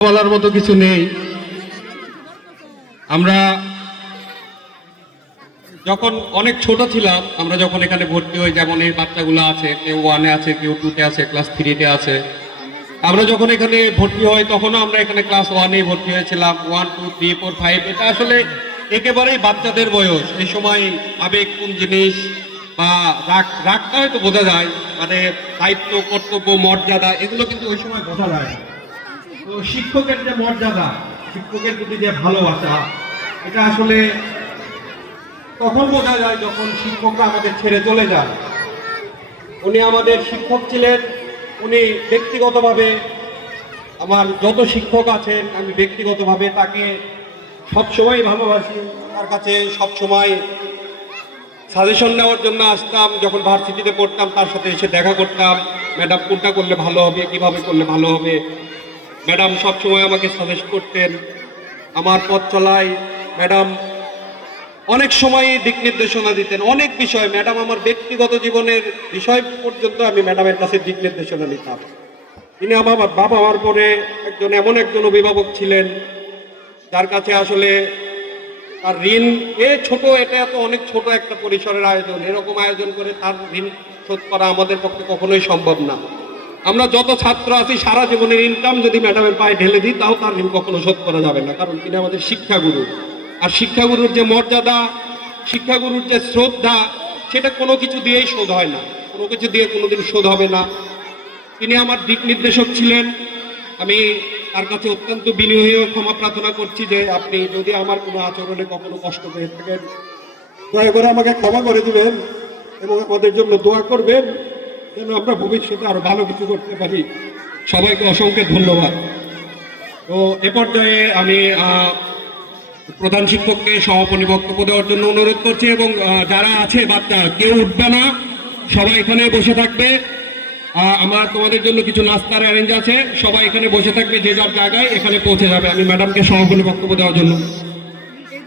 বলার মতো কিছু নেই। আমরা যখন অনেক ছোট ছিলাম, আমরা যখন এখানে ভর্তি হই, যেমন এই বাচ্চাগুলো আছে, কেউ 1-এ আছে, কেউ 2-তে আছে, ক্লাস 3-তে আছে। আমরা যখন এখানে ভর্তি হই তখনও আমরা এখানে ক্লাস 1-এ ভর্তি হয়েছিলাম। 1, 2, 3, 4, 5 এটা আসলে একেবারেই বাচ্চাদের বয়স। এই সময় আবেগ কোন জিনিস বা রাগটা হয়তো বোঝা যায়, মানে দায়িত্ব, কর্তব্য, মর্যাদা এগুলো কিন্তু ওই সময় বোঝা যায়। তো শিক্ষকের যে মর্যাদা, শিক্ষকের প্রতি যে ভালোবাসা, এটা আসলে তখন বোঝা যায় যখন শিক্ষকরা আমাদের ছেড়ে চলে যান। উনি আমাদের শিক্ষক ছিলেন। উনি ব্যক্তিগতভাবে, আমার যত শিক্ষক আছেন আমি ব্যক্তিগতভাবে তাকে সবসময় ভালোবাসি। তার কাছে সবসময় সাজেশন নেওয়ার জন্য আসতাম। যখন ভার্সিটিতে পড়তাম তার সাথে এসে দেখা করতাম, ম্যাডাম কোনটা করলে ভালো হবে, কিভাবে করলে ভালো হবে। ম্যাডাম সবসময় আমাকে সাজেস্ট করতেন আমার পথ চলায়। ম্যাডাম অনেক সময় দিক নির্দেশনা দিতেন অনেক বিষয়। ম্যাডাম আমার ব্যক্তিগত জীবনের বিষয় পর্যন্ত আমি ম্যাডামের কাছে দিক নির্দেশনা নিতাম। তিনি আমার বাবা হওয়ার পরে এমন একজন অভিভাবক ছিলেন যার কাছে আসলে তার ঋণ ছোট, এটা এত অনেক ছোট একটা পরিসরের আয়োজন, এরকম আয়োজন করে তার ঋণ শোধ করা আমাদের পক্ষে কখনোই সম্ভব না। আমরা যত ছাত্র আছি সারা জীবনের ইনকাম যদি ম্যাডামের পায়ে ঢেলে দিই তাও তার ঋণ কখনো শোধ করা যাবে না, কারণ তিনি আমাদের শিক্ষাগুরু। আর শিক্ষাগুরুর যে মর্যাদা, শিক্ষাগুরুর যে শ্রদ্ধা, সেটা কোনো কিছু দিয়েই শোধ হয় না, কোনো কিছু দিয়ে কোনোদিন শোধ হবে না। তিনি আমার দিক নির্দেশক ছিলেন। আমি তার কাছে অত্যন্ত বিনয়ী ক্ষমা প্রার্থনা করছি যে আপনি যদি আমার কোনো আচরণে কখনো কষ্ট পেয়ে থাকেন, দয়া করে আমাকে ক্ষমা করে দিবেন এবং আমাদের জন্য দোয়া করবেন যেন আমরা ভবিষ্যতে আরো ভালো কিছু করতে পারি। সবাইকে অসংখ্য ধন্যবাদ। তো এ পর্যায়ে আমি প্রধান শিক্ষককে সমাপনী বক্তব্য দেওয়ার জন্য অনুরোধ করছি, এবং যারা আছে বাচ্চা কেউ উঠবে না, সবাই এখানে বসে থাকবে। আমার তোমাদের জন্য কিছু নাস্তার অ্যারেঞ্জ আছে, সবাই এখানে বসে থাকবে, যে যার জায়গায় এখানে পৌঁছে যাবে। আমি ম্যাডামকে সমাপনী বক্তব্য দেওয়ার জন্য